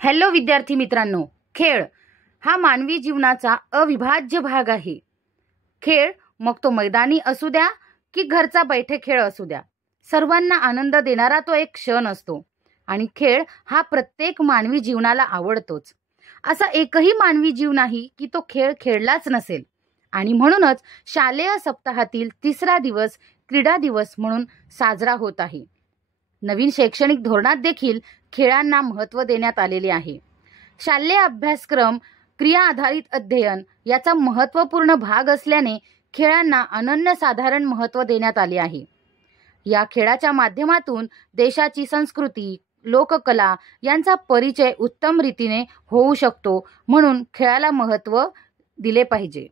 Hello विद्यार्थी मित्रांनो, खेळ हा मानवी जीवनाचा अविभाज्य भाग आहे। खेळ मग तो मैदानी असू द्या की घरचा बैठे खेळ असू द्या, सर्वांना आनंद देणारा तो एक क्षण असतो आणि खेळ हा प्रत्येक मानवी जीवनाला आवडतोच। असा एकही मानवी जीव नाही की तो खेळ खेळलाच नसेल आणि म्हणूनच शालेय सप्ताहातील तिसरा दिवस क्रीडा दिवस म्हणून साजरा होत आहे। नवीन शैक्षणिक धोरणात देखील खेळांना महत्त्व देण्यात आलेले आहे। शालेय अभ्यासक्रम क्रिया आधारित अध्ययन याचा महत्त्वपूर्ण भाग असल्याने खेळांना अनन्यसाधारण महत्त्व देण्यात आले आहे। या खेळाच्या माध्यमातून देशाची संस्कृती, लोककला यांचा परिचय उत्तम रीतीने होऊ शकतो, म्हणून खेळाला महत्त्व दिले पाहिजे।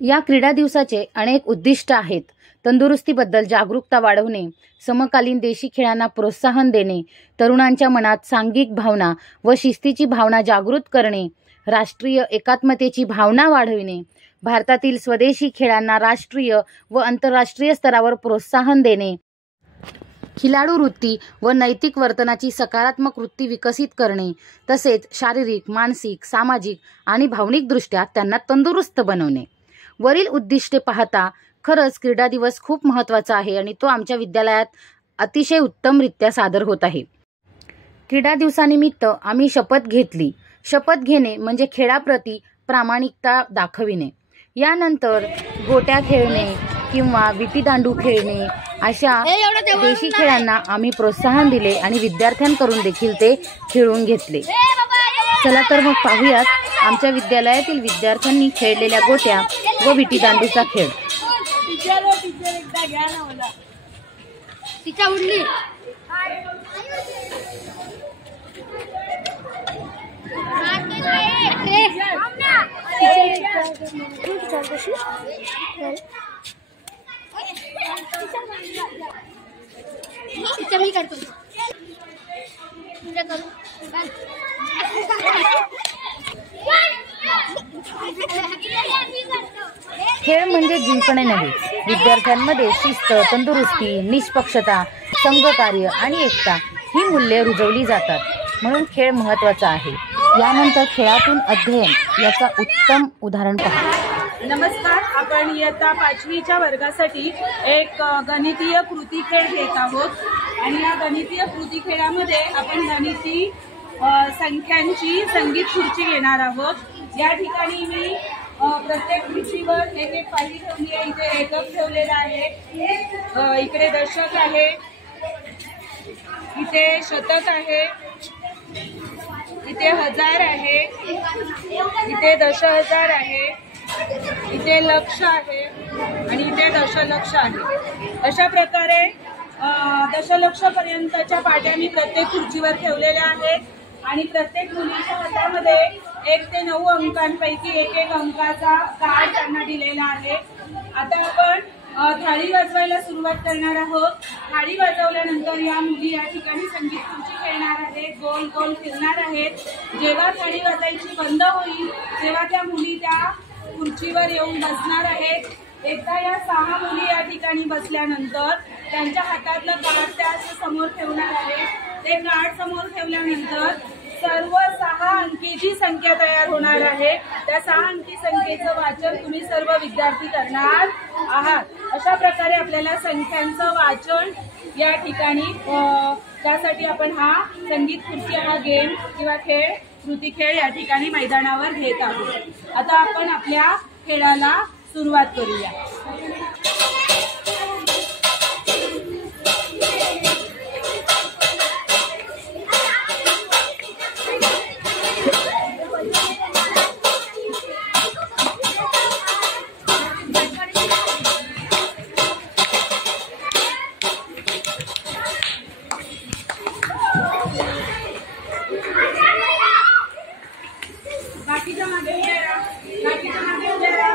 या क्रीडा दिवसाचे अनेक उद्दिष्ट आहेत। तंदुरुस्तीबद्दल जागरूकता वाढवणे, समकालीन देशी खेळांना प्रोत्साहन देणे, तरुणांच्या मनात सांघिक भावना व शिस्तीची भावना जागृत करणे, राष्ट्रीय एकात्मतेची भावना वाढविणे, भारतातील स्वदेशी खेळांना राष्ट्रीय व आंतरराष्ट्रीय स्तरावर प्रोत्साहन देणे, खिलाडू वृत्ती व नैतिक वर्तनाची सकारात्मक वृत्ती विकसित करणे, तसेच शारीरिक, मानसिक, सामाजिक आणि भावनिकदृष्ट्या त्यांना तंदुरुस्त बनवणे। वरील उद्दिष्टे पाहता खरंच क्रीडा दिवस खूप महत्त्वाचा आहे आणि तो आमच्या विद्यालयात अतिशय उत्तमरित्या सादर होत आहे। क्रीडा दिवसानिमित्त आम्ही शपथ घेतली। शपथ घेणे म्हणजे खेळाप्रती प्रामाणिकता दाखविणे। यानंतर गोट्या खेळणे किंवा विटीदांडू खेळणे अशा देशी खेळांना आम्ही प्रोत्साहन दिले आणि विद्यार्थ्यांकडून देखील ते खेळून घेतले। चला तर मग पाहूयात आमच्या विद्यालयातील विद्यार्थ्यांनी खेळलेल्या गोट्या व विटीदांडूचा खेळ। खेळ म्हणजे जिंकणे नाही, विद्यार्थ्यांमध्ये शिस्त, तंदुरुस्ती, निष्पक्षता, संघकार्य आणि एकता ही मूल्ये रुजवली जातात, म्हणून खेळ महत्त्वाचा आहे। यानंतर खेळातून अध्ययन याचा उत्तम उदाहरण पहा। नमस्कार, आपण इयत्ता 5वीच्या वर्गासाठी एक गणितीय कृती खेळ घेत आहोत आणि या गणितीय कृती खेळामध्ये आपण गणिती संख्यांची संगीत खुर्ची घेणार आहोत। या ठिकाणी मी प्रत्येक खुर्चीवर एक एक पायरी ठेवली आहे। इथे एकक ठेवलेला आहे, इकडे दशक आहे, इथे शतक आहे, इथे हजार आहे, इथे दशहजार आहे, इथे लक्ष आहे आणि इथे दशलक्ष आहे। अशा प्रकारे दशलक्ष पर्यंतच्या पाट्या मी प्रत्येक खुर्चीवर ठेवलेल्या आहेत आणि प्रत्येक मुलीच्या हातामध्ये 1 ते 9 अंकांपैकी एक अंकाचा कार्ड त्यांना दिलेला आहे। आता आपण थाळी वाजवायला सुरुवात करणार आहोत। थाळी वाजवल्यानंतर या मुली या ठिकाणी संगीत खुर्ची खेळणार आहेत, गोल गोल फिरणार आहेत। जेव्हा थाळी वाजायची बंद होईल तेव्हा त्या मुली त्या खुर्चीवर येऊन बसणार आहेत। एकदा या 6 मुली या ठिकाणी बसल्यानंतर त्यांच्या हातातलं कार्ड त्या समोर ठेवणार आहे। ते कार्ड समोर ठेवल्यानंतर सर्व 6 अंकी जी संख्या तयार होणार आहे त्या 6 अंकी संख्येचं वाचन तुम्ही सर्व विद्यार्थी करणार आहात। अशा प्रकारे आपल्याला संख्यांचं वाचन या ठिकाणी त्यासाठी आपण हा संगीत खुर्ची हा गेम किंवा खेळ कृती खेळ या ठिकाणी मैदानावर घेत आहोत। आता आपण आपल्या खेळाला सुरुवात करूया। बाकीच्या मागे उभे राहा, बाकीच्या मागे उभे राहा।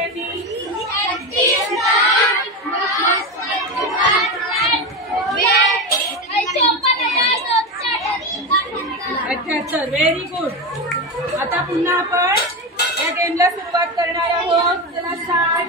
सगळ्यांनी? 78. Very good. आता पुन्हा आपण या गेमला सुरुवात करणार आहोत. चला स्टार्ट.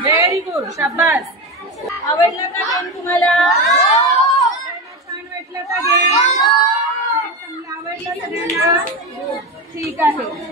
Very good. शाबास. आवडला का गेम तुम्हाला? छान वाटलं का गेम? आवडलं सगळ्यांना? ठीक आहे.